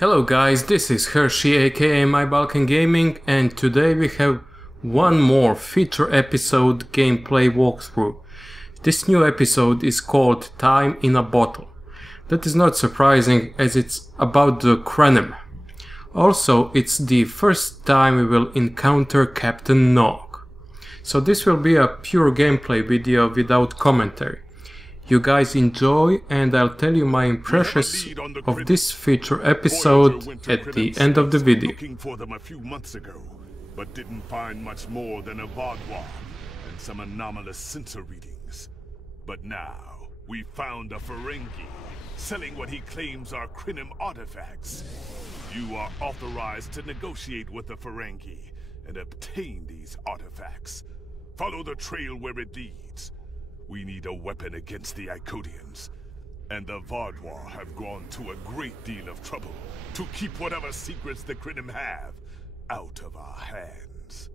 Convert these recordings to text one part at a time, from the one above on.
Hello guys, this is Hershey aka MyBalkanGaming, and today we have one more feature episode gameplay walkthrough. This new episode is called Time in a Bottle. That is not surprising as it's about the Krenem. Also, it's the first time we will encounter Captain Nog. So this will be a pure gameplay video without commentary. You guys enjoy, and I'll tell you my impressions of this feature episode at the end of the video. Looking for them a few months ago, but didn't find much more than a boudoir and some anomalous sensor readings. But now we found a Ferengi selling what he claims are Krenem artifacts. You are authorized to negotiate with the Ferengi and obtain these artifacts. Follow the trail where it leads. We need a weapon against the Iconians, and the Vaudois have gone to a great deal of trouble to keep whatever secrets the Krenem have out of our hands.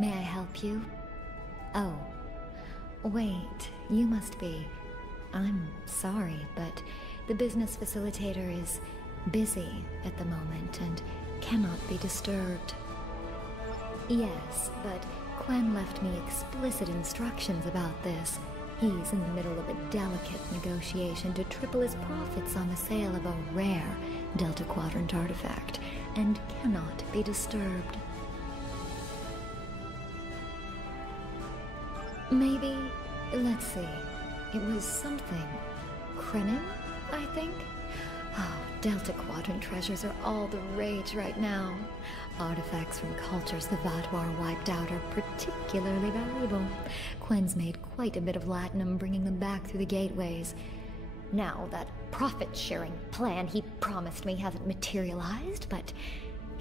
May I help you? Oh, wait, you must be. I'm sorry, but the business facilitator is busy at the moment and cannot be disturbed. Yes, but Quen left me explicit instructions about this. He's in the middle of a delicate negotiation to triple his profits on the sale of a rare Delta Quadrant artifact, and cannot be disturbed. Maybe, let's see, it was something. Krenem, I think? Oh, Delta Quadrant treasures are all the rage right now. Artifacts from cultures the Vaudois wiped out are particularly valuable. Quen's made quite a bit of latinum bringing them back through the gateways. Now, that profit-sharing plan he promised me hasn't materialized, but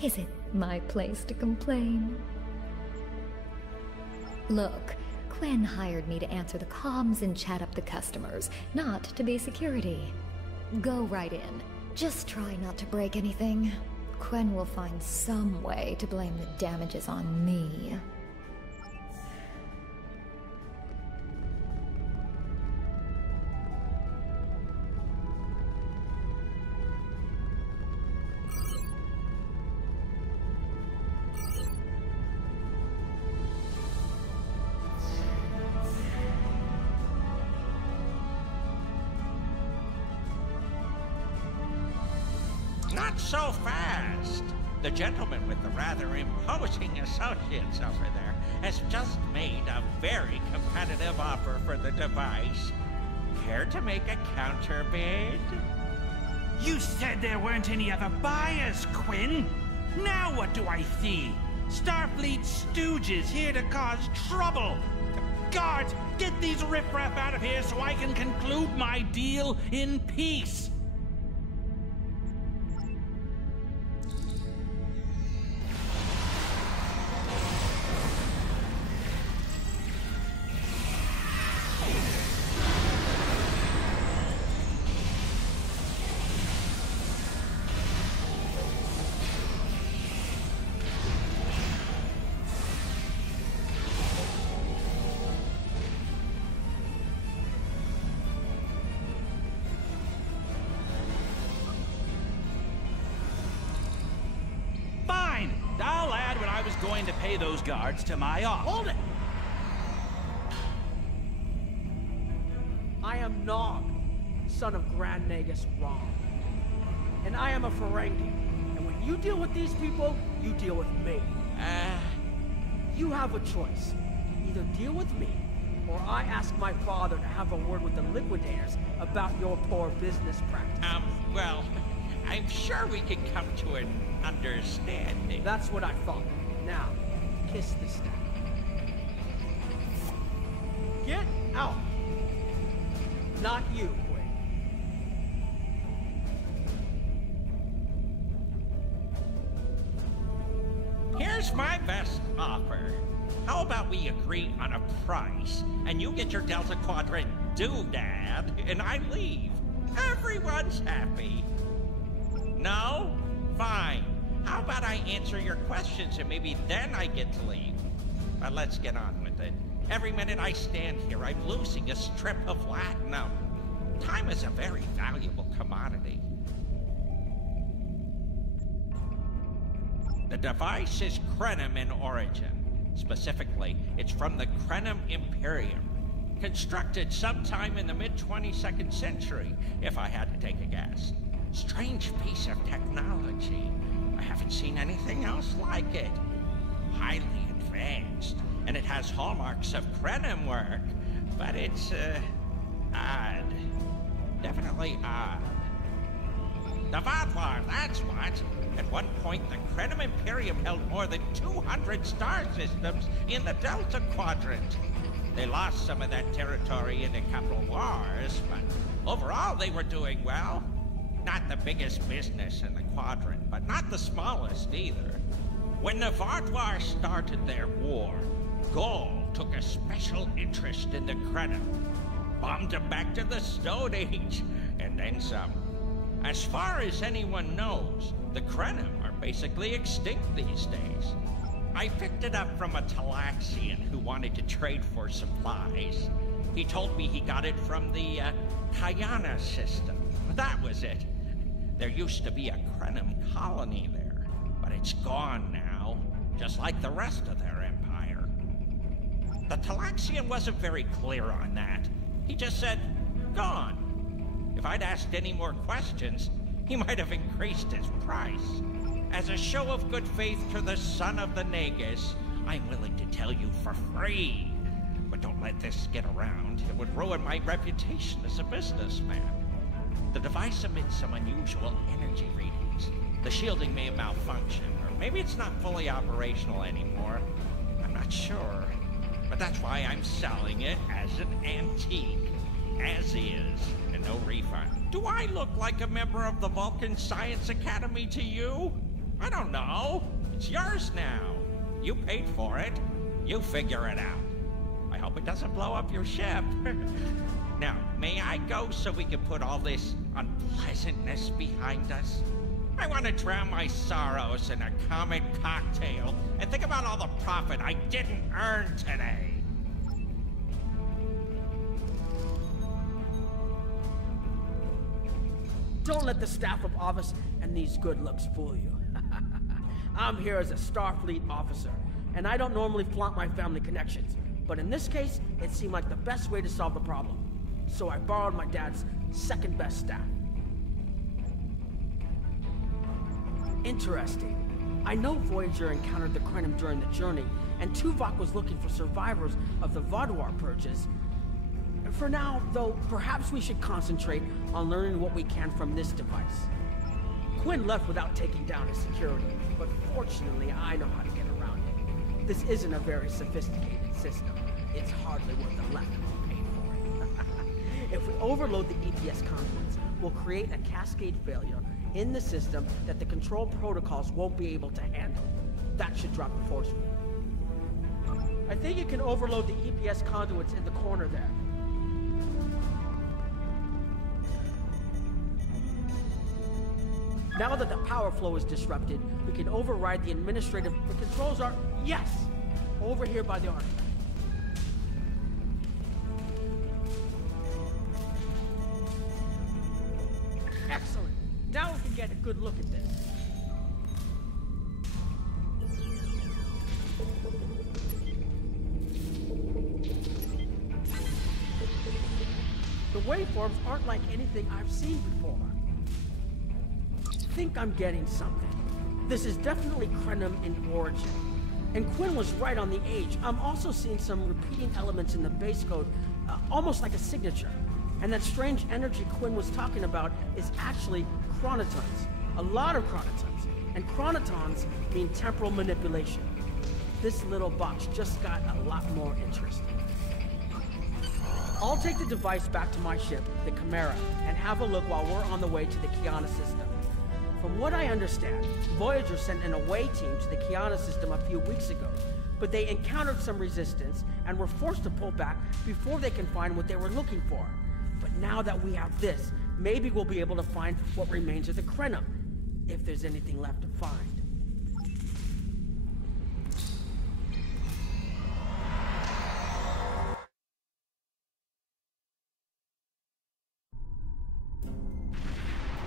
is it my place to complain? Look, Quen hired me to answer the comms and chat up the customers, not to be security. Go right in. Just try not to break anything. Quen will find some way to blame the damages on me. Not so fast! The gentleman with the rather imposing associates over there has just made a very competitive offer for the device. Care to make a counter bid? You said there weren't any other buyers, Quinn. Now what do I see? Starfleet stooges here to cause trouble. Guards, get these riffraff out of here so I can conclude my deal in peace. I'll add what I was going to pay those guards to my offer. Hold it! I am Nog, son of Grand Nagus Rom. And I am a Ferengi. And when you deal with these people, you deal with me. You have a choice. Either deal with me, or I ask my father to have a word with the liquidators about your poor business practices. Well, I'm sure we can come to an understanding. That's what I thought. Now, kiss the staff. Get out! Not you, Quinn. Here's my best offer. How about we agree on a price, and you get your Delta Quadrant doodad, and I leave. Everyone's happy. No? Fine. How about I answer your questions and maybe then I get to leave? But let's get on with it. Every minute I stand here, I'm losing a strip of latinum. Time is a very valuable commodity. The device is Krenim in origin. Specifically, it's from the Krenim Imperium. Constructed sometime in the mid-22nd century, if I had to take a guess. Strange piece of technology. I haven't seen anything else like it. Highly advanced, and it has hallmarks of Krenim work, but it's, odd. Definitely odd. The Vatlar, that's what. At one point, the Krenim Imperium held more than 200 star systems in the Delta Quadrant. They lost some of that territory in the capital wars, but overall they were doing well. Not the biggest business in the quadrant, but not the smallest either. When the Vatlar started their war, Gol took a special interest in the Krenim, bombed them back to the Stone Age, and then some. As far as anyone knows, the Krenim are basically extinct these days. I picked it up from a Talaxian who wanted to trade for supplies. He told me he got it from the Kayana system. That was it. There used to be a Krenim colony there, but it's gone now, just like the rest of their empire. The Talaxian wasn't very clear on that. He just said, gone. If I'd asked any more questions, he might have increased his price. As a show of good faith to the son of the Nagus, I'm willing to tell you for free. But don't let this get around. It would ruin my reputation as a businessman. The device emits some unusual energy readings. The shielding may have malfunctioned, or maybe it's not fully operational anymore. I'm not sure. But that's why I'm selling it as an antique. As is, and no refund. Do I look like a member of the Vulcan Science Academy to you? I don't know. It's yours now. You paid for it. You figure it out. I hope it doesn't blow up your ship. Now, may I go so we can put all this unpleasantness behind us? I want to drown my sorrows in a common cocktail and think about all the profit I didn't earn today. Don't let the staff of office and these good looks fool you. I'm here as a Starfleet officer, and I don't normally flaunt my family connections. But in this case, it seemed like the best way to solve the problem. So I borrowed my dad's second best staff. Interesting. I know Voyager encountered the Krenim during the journey, and Tuvok was looking for survivors of the Vaadwaur purges. For now, though, perhaps we should concentrate on learning what we can from this device. Quinn left without taking down his security, but fortunately I know how to get around it. This isn't a very sophisticated system. It's hardly worth the left we paid for it. If we overload the EPS conduits, we'll create a cascade failure in the system that the control protocols won't be able to handle. That should drop the force field. I think you can overload the EPS conduits in the corner there. Now that the power flow is disrupted, we can override the administrative... The controls are... Yes! Over here by the artifact. Excellent! Now we can get a good look at this. The waveforms aren't like anything I've seen before. I think I'm getting something. This is definitely Krenim in origin. And Quinn was right on the age. I'm also seeing some repeating elements in the base code, almost like a signature. And that strange energy Quinn was talking about is actually chronotons. A lot of chronotons. And chronotons mean temporal manipulation. This little box just got a lot more interesting. I'll take the device back to my ship, the Chimera, and have a look while we're on the way to the Kiana system. From what I understand, Voyager sent an away team to the Kiana system a few weeks ago, but they encountered some resistance and were forced to pull back before they can find what they were looking for. But now that we have this, maybe we'll be able to find what remains of the Krenim, if there's anything left to find.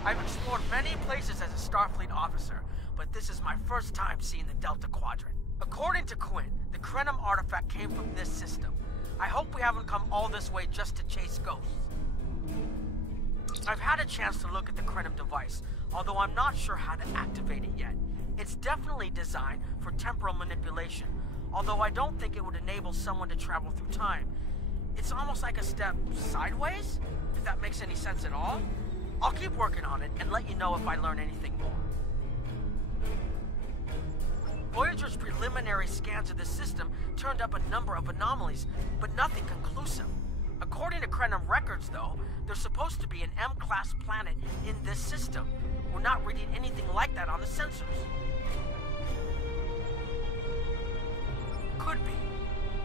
I've explored many places as a Starfleet officer, but this is my first time seeing the Delta Quadrant. According to Quinn, the Krenim artifact came from this system. I hope we haven't come all this way just to chase ghosts. I've had a chance to look at the Krenim device, although I'm not sure how to activate it yet. It's definitely designed for temporal manipulation, although I don't think it would enable someone to travel through time. It's almost like a step sideways, if that makes any sense at all. I'll keep working on it and let you know if I learn anything more. Voyager's preliminary scans of the system turned up a number of anomalies, but nothing conclusive. According to Krenim records, though, there's supposed to be an M-class planet in this system. We're not reading anything like that on the sensors. Could be.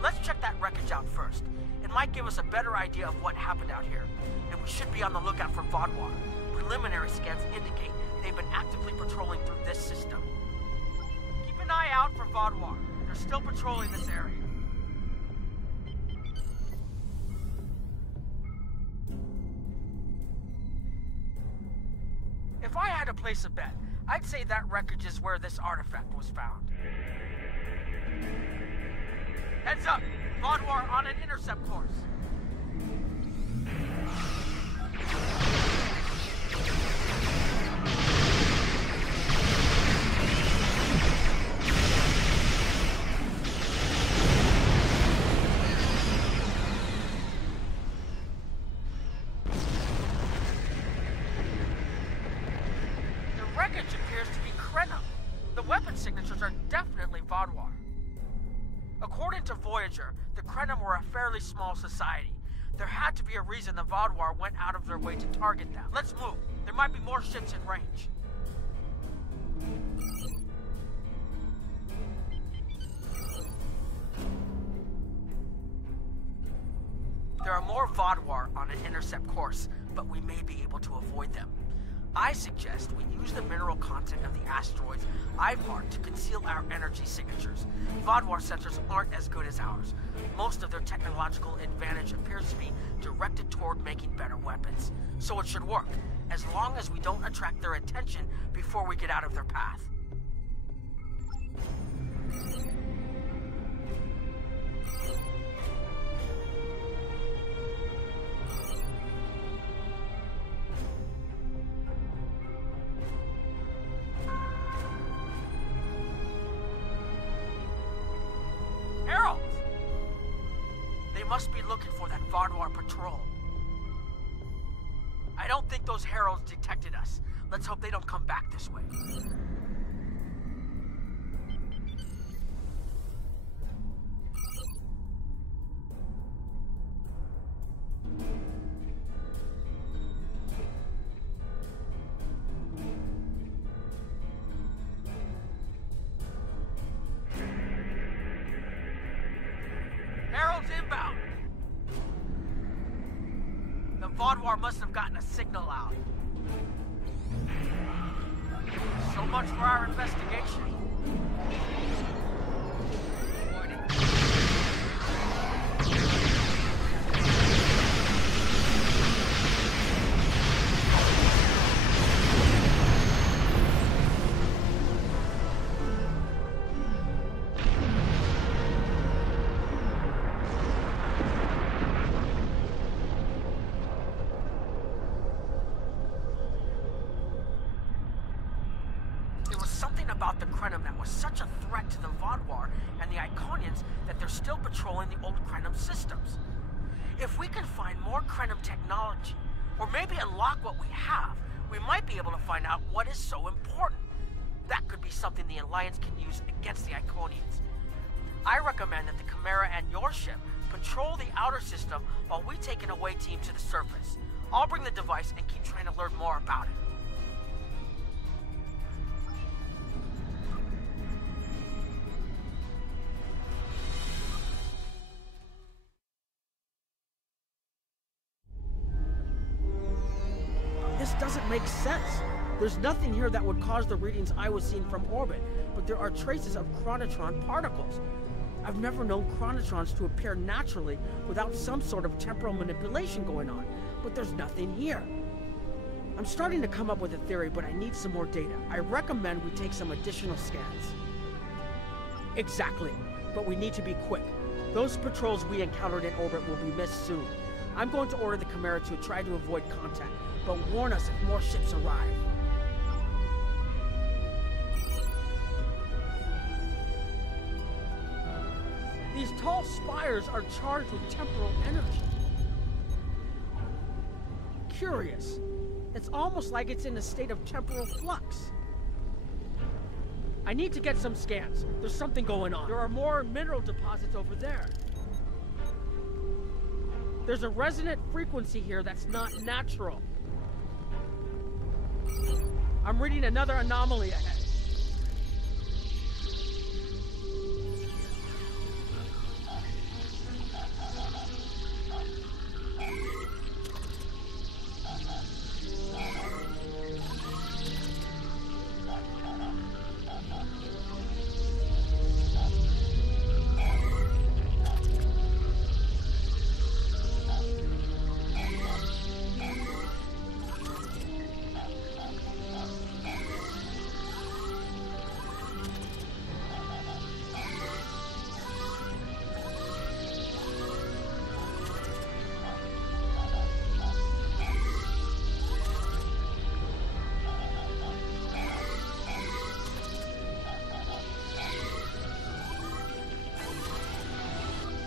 Let's check that wreckage out first. It might give us a better idea of what happened out here, and we should be on the lookout for Vaadwaur. Preliminary scans indicate they've been actively patrolling through this system. Keep an eye out for Vaadwaur. They're still patrolling this area. If I had to place a bet, I'd say that wreckage is where this artifact was found. Heads up! Vaadwaur on an intercept course. The wreckage appears to be Krenim. The weapon signatures are definitely Vaadwaur. According to Voyager, the Krenim were a fairly small society. There had to be a reason the Vaadwaur went out of their way to target them. Let's move. There might be more ships in range. There are more Vaadwaur on an intercept course, but we may be able to avoid them. I suggest we use the mineral content of the asteroids I've marked to conceal our energy signatures. Vaadwaur sensors aren't as good as ours. Most of their technological advantage appears to be directed toward making better weapons. So it should work, as long as we don't attract their attention before we get out of their path. must be looking for that Vardwar patrol. I don't think those heralds detected us. Let's hope they don't come back this way. Herald's inbound! The Vardwar must have gotten a signal out. So much for our investigation. About the Krenim that was such a threat to the Vardwar and the Iconians that they're still patrolling the old Krenim systems. If we can find more Krenim technology, or maybe unlock what we have, we might be able to find out what is so important. That could be something the Alliance can use against the Iconians. I recommend that the Chimera and your ship patrol the outer system while we take an away team to the surface. I'll bring the device and keep trying to learn more about it. This doesn't make sense. There's nothing here that would cause the readings I was seeing from orbit, but there are traces of chronotron particles. I've never known chronotrons to appear naturally without some sort of temporal manipulation going on, but there's nothing here. I'm starting to come up with a theory, but I need some more data. I recommend we take some additional scans. Exactly, but we need to be quick. Those patrols we encountered in orbit will be missed soon. I'm going to order the Chimera to try to avoid contact, but warn us if more ships arrive. These tall spires are charged with temporal energy. Curious. It's almost like it's in a state of temporal flux. I need to get some scans. There's something going on. There are more mineral deposits over there. There's a resonant frequency here that's not natural. I'm reading another anomaly ahead.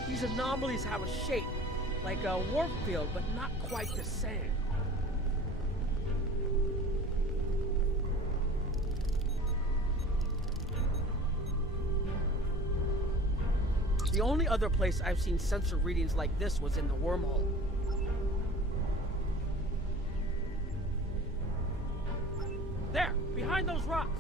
These anomalies have a shape, like a warp field, but not quite the same. The only other place I've seen sensor readings like this was in the wormhole. There, behind those rocks.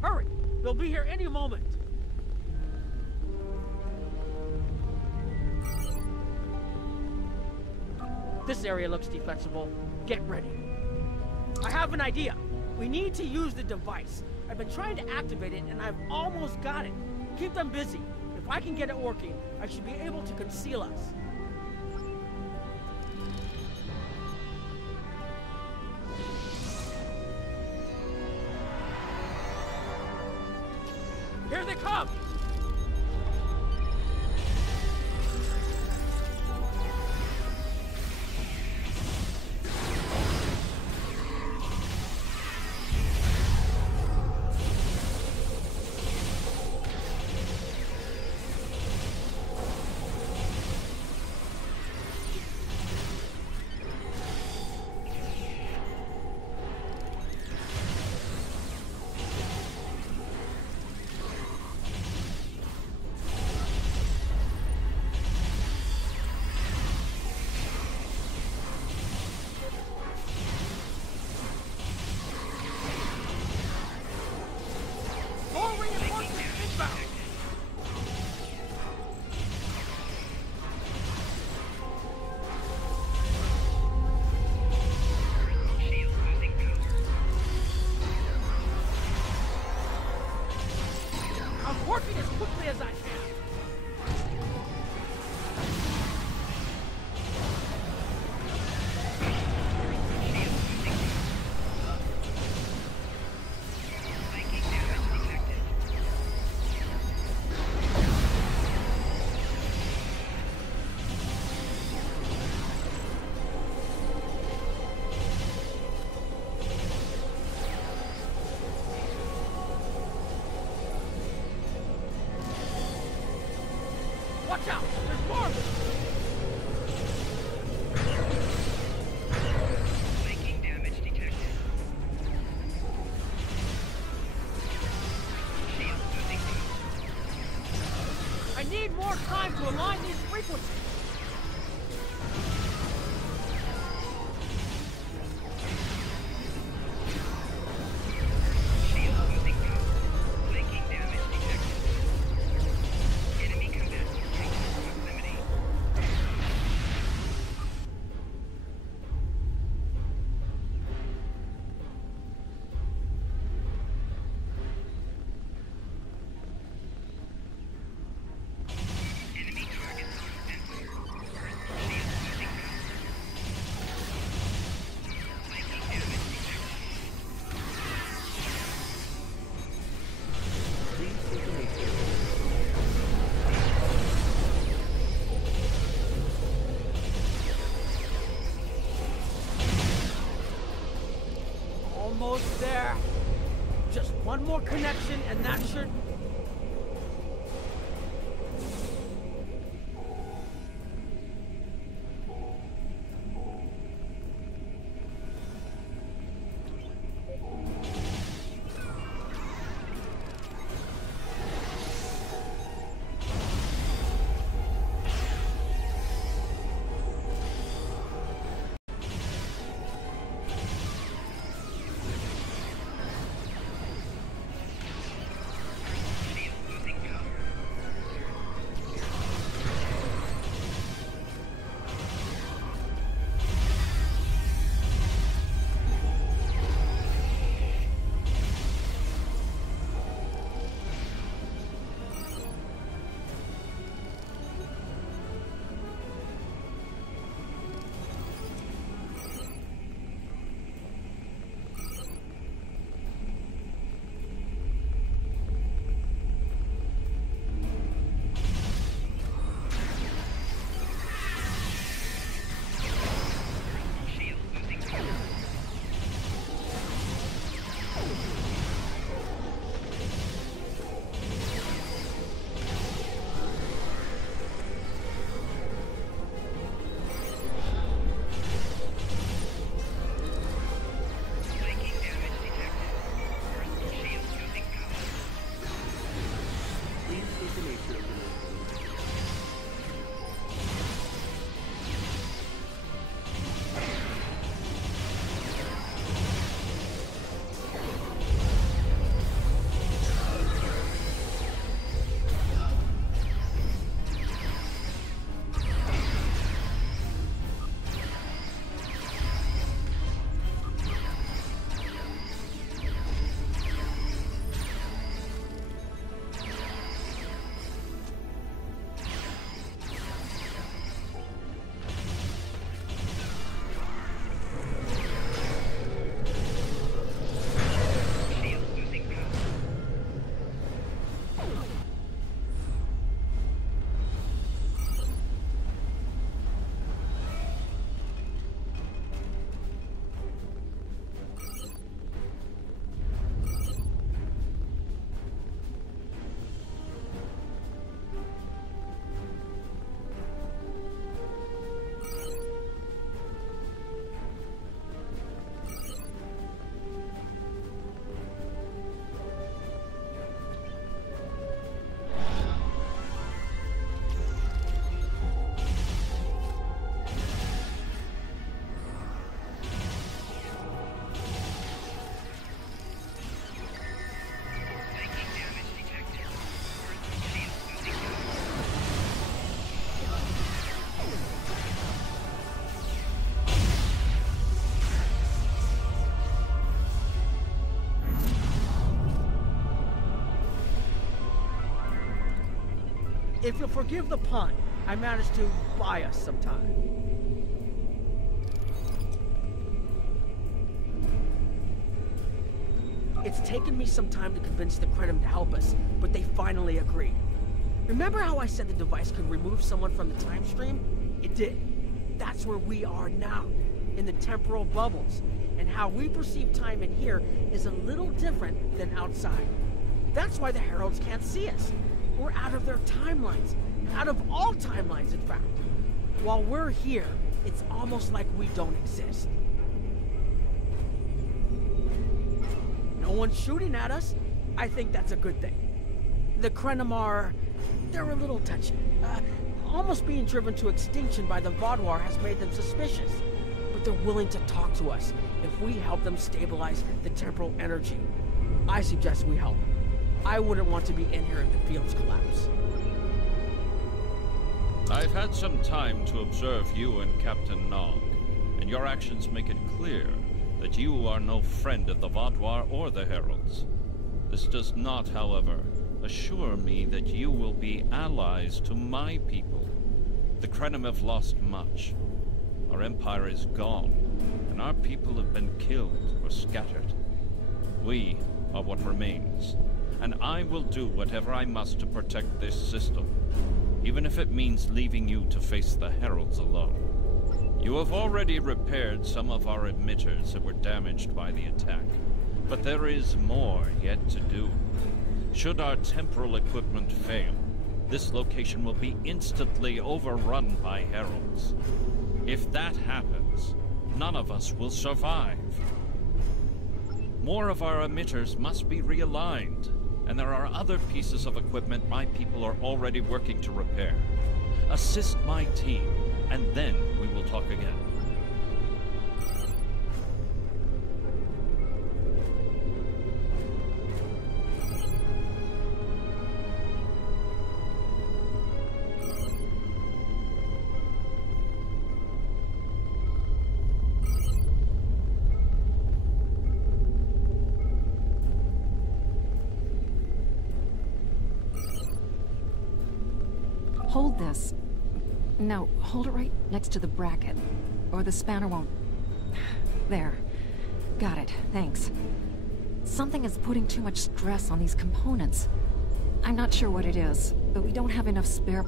Hurry! They'll be here any moment. This area looks defensible. Get ready. I have an idea. We need to use the device. I've been trying to activate it and I've almost got it. Keep them busy. If I can get it working, I should be able to conceal us. Here they come! Watch out! There's more! Making damage detected. Shield losing power. I need more time to align these frequencies! Shield losing power. Making damage detected. Enemy combatants taking proximity. Enemy targets on center. Shield losing power. Making damage detected. Almost there. Just one more connection and that should... Shield losing power. Shield losing power. Making damage detected. Shield losing power. Please state the nature of the mission. Shield losing power. Making damage detected. Shield losing power. If you'll forgive the pun, I managed to buy us some time. It's taken me some time to convince the Krenim to help us, but they finally agreed. Remember how I said the device could remove someone from the time stream? It did. That's where we are now, in the temporal bubbles. And how we perceive time in here is a little different than outside. That's why the Heralds can't see us. We're out of their timelines, Out of all timelines, in fact. While we're here, it's almost like we don't exist. No one's shooting at us. I think that's a good thing. The Krenim are... they're a little touchy. Almost being driven to extinction by the Vaadwaur has made them suspicious. But they're willing to talk to us if we help them stabilize the temporal energy. I suggest we help. I wouldn't want to be in here if the fields collapse. I've had some time to observe you and Captain Nog, and your actions make it clear that you are no friend of the Vaadwaur or the Heralds. This does not, however, assure me that you will be allies to my people. The Krenim have lost much. Our empire is gone, and our people have been killed or scattered. We are what remains, and I will do whatever I must to protect this system, even if it means leaving you to face the Heralds alone. You have already repaired some of our emitters that were damaged by the attack, but there is more yet to do. Should our temporal equipment fail, this location will be instantly overrun by Heralds. If that happens, none of us will survive. More of our emitters must be realigned, and there are other pieces of equipment my people are already working to repair. Assist my team, and then we will talk again. Hold this. No, hold it right next to the bracket, or the spanner won't... There. Got it, thanks. Something is putting too much stress on these components. I'm not sure what it is, but we don't have enough spare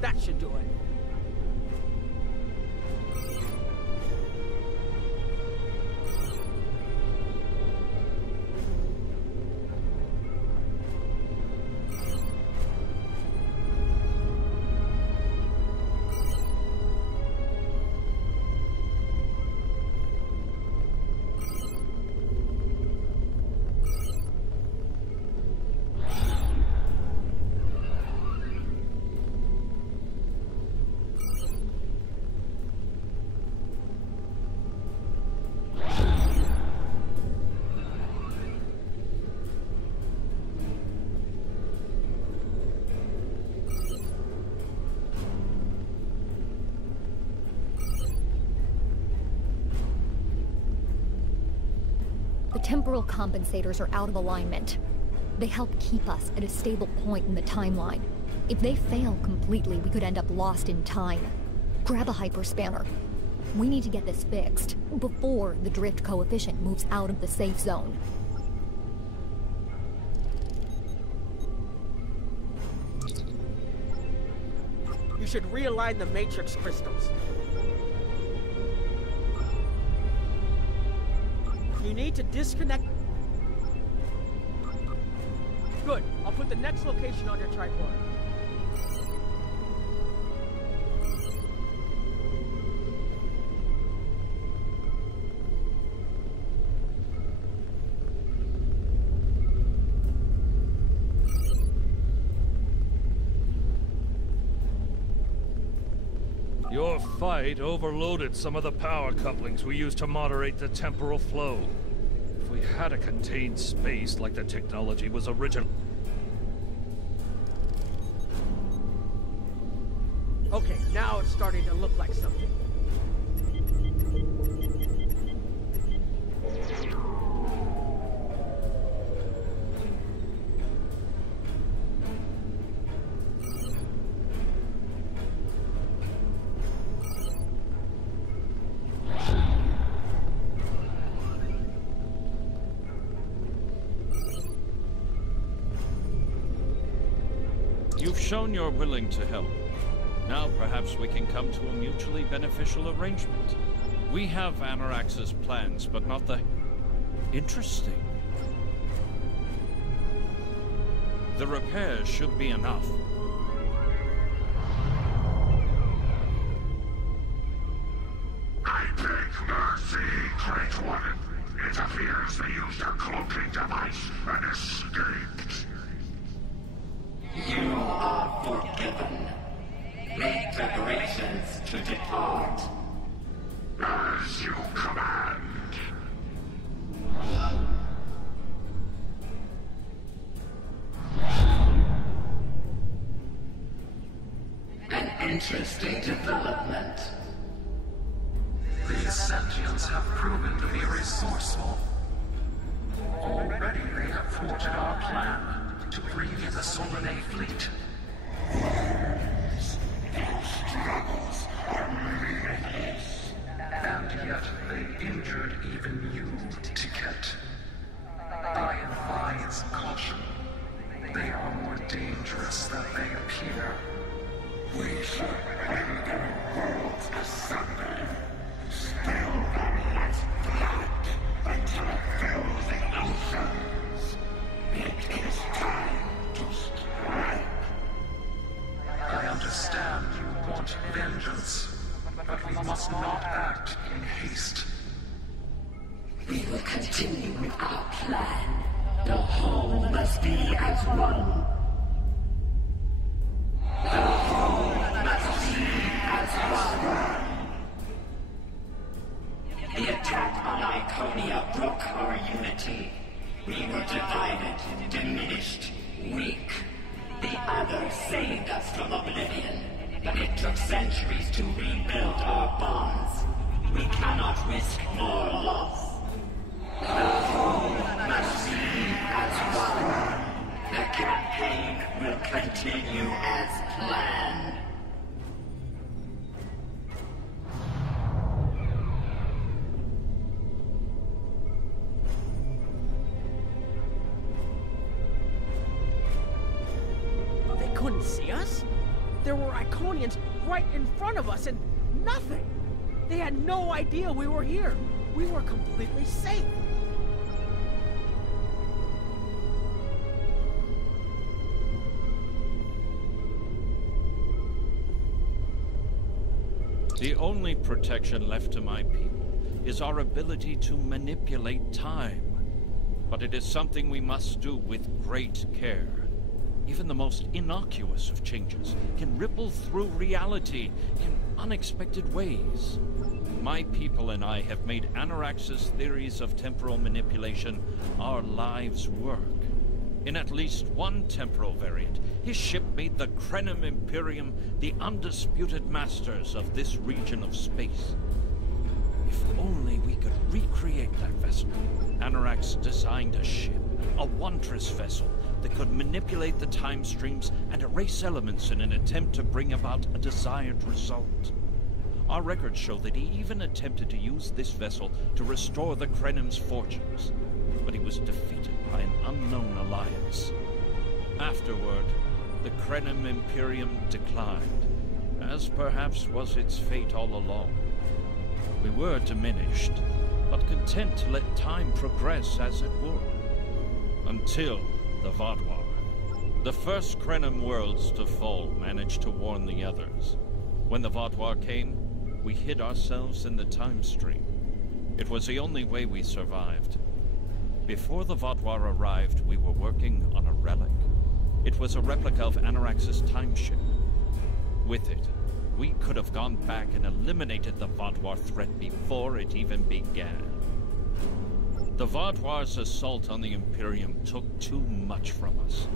That should do it. The temporal compensators are out of alignment. They help keep us at a stable point in the timeline. If they fail completely, we could end up lost in time. Grab a hyperspanner. We need to get this fixed before the drift coefficient moves out of the safe zone. You should realign the matrix crystals. You need to disconnect... Good. I'll put the next location on your tripod. Your fight overloaded some of the power couplings we used to moderate the temporal flow. If we had a contained space like the technology was original... Okay, now it's starting to look like something. You've shown you're willing to help. Now perhaps we can come to a mutually beneficial arrangement. We have Anorax's plans, but not the... Interesting. The repairs should be enough. I beg mercy, Great One. It appears they used a cloaking device and escaped. You are forgiven. Make preparations to depart. As you command. An interesting development. These sentients have proven to be resourceful. Already they have thwarted our plan to bring in the Solanae fleet. Their struggles are meaningless. And yet they injured even you, Ticket. I advise caution. They are more dangerous than they appear. We should rend their worlds asunder. Spill them like blood until it fills the oceans. It is time to strike. I understand you want vengeance, but we must not act in haste. We will continue with our plan. The whole must be as one. The whole must be as one. The attack on Iconia broke our unity. We were divided, diminished, weak. The others saved us from oblivion, but it took centuries to rebuild our bonds. We cannot risk more loss. The whole must be as one. The campaign will continue as planned. They couldn't see us? There were Iconians right in front of us and nothing! They had no idea we were here. We were completely safe. The only protection left to my people is our ability to manipulate time. But it is something we must do with great care. Even the most innocuous of changes can ripple through reality in unexpected ways. My people and I have made Anorax's theories of temporal manipulation our lives' work. In at least one temporal variant, his ship made the Krenim Imperium the undisputed masters of this region of space. If only we could recreate that vessel. Anorax designed a ship, a wondrous vessel that could manipulate the time streams and erase elements in an attempt to bring about a desired result. Our records show that he even attempted to use this vessel to restore the Krenim's fortunes, but he was defeated by an unknown alliance. Afterward, the Krenim Imperium declined, as perhaps was its fate all along. We were diminished, but content to let time progress as it would. Until the Vaadwaur. The first Krenim worlds to fall managed to warn the others. When the Vaadwaur came, we hid ourselves in the time stream. It was the only way we survived. Before the Vaadwaur arrived, we were working on a relic. It was a replica of Anorax's time ship. With it, we could have gone back and eliminated the Vaadwaur threat before it even began. The Vaadwaur's assault on the Imperium took too much from us.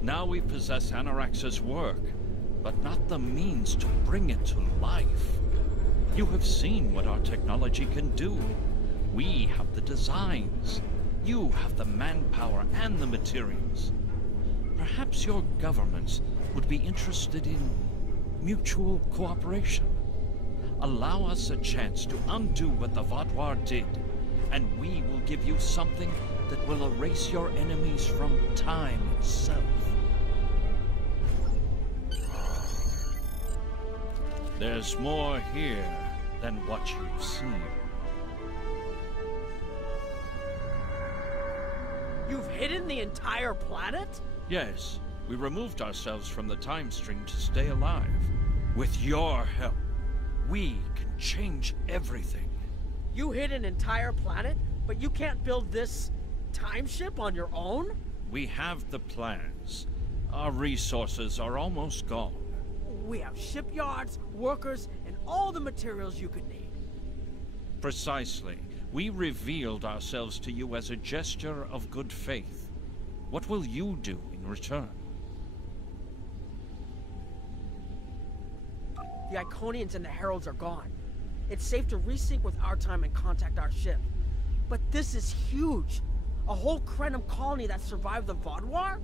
Now we possess Anorax's work, but not the means to bring it to life. You have seen what our technology can do. We have the designs. You have the manpower and the materials. Perhaps your governments would be interested in mutual cooperation. Allow us a chance to undo what the Vaadwaur did, and we will give you something that will erase your enemies from time itself. There's more here than what you've seen. You've hidden the entire planet? Yes, we removed ourselves from the time stream to stay alive. With your help, we can change everything. You hid an entire planet, but you can't build this time ship on your own? We have the plans. Our resources are almost gone. We have shipyards, workers, and all the materials you could need. Precisely. We revealed ourselves to you as a gesture of good faith. What will you do in return? The Iconians and the Heralds are gone. It's safe to resync with our time and contact our ship. But this is huge. A whole Krenim colony that survived the VOD War?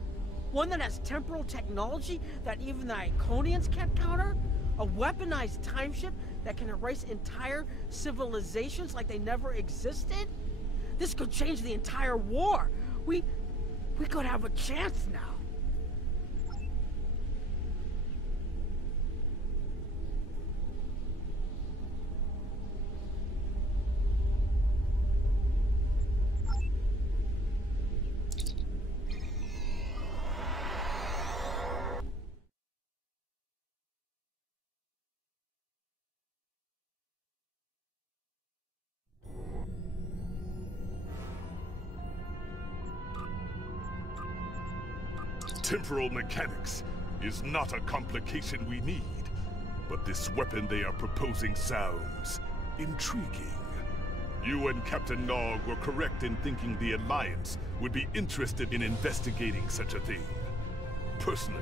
One that has temporal technology that even the Iconians can't counter? A weaponized time ship that can erase entire civilizations like they never existed? This could change the entire war. We could have a chance now. Temporal mechanics is not a complication we need, but this weapon they are proposing sounds intriguing. You and Captain Nog were correct in thinking the Alliance would be interested in investigating such a thing. Personally,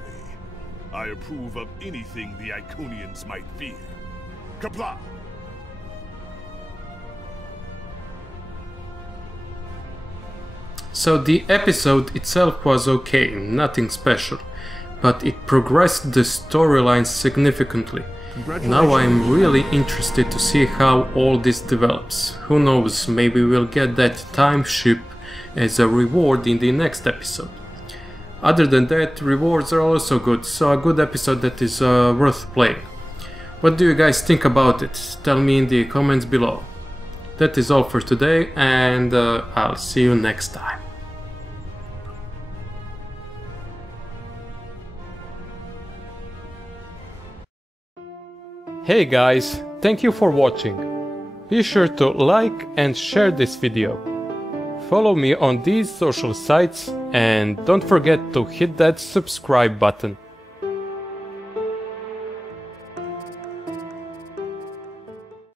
I approve of anything the Iconians might fear. Kapla! So the episode itself was okay, nothing special, but it progressed the storyline significantly. Now I'm really interested to see how all this develops. Who knows, maybe we'll get that time ship as a reward in the next episode. Other than that, rewards are also good, so a good episode that is worth playing. What do you guys think about it? Tell me in the comments below. That is all for today, and I'll see you next time. Hey guys, thank you for watching. Be sure to like and share this video. Follow me on these social sites and don't forget to hit that subscribe button.